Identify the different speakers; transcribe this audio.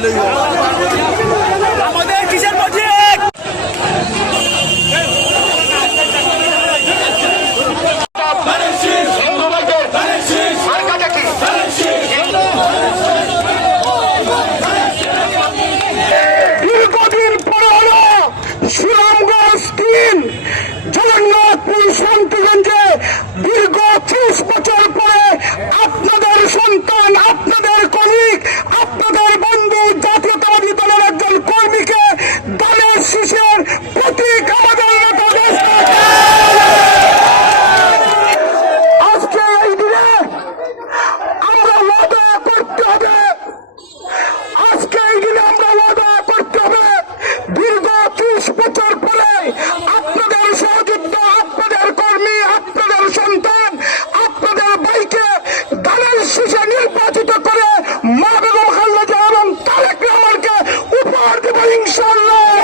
Speaker 1: إليه. ইনশাল্লাহ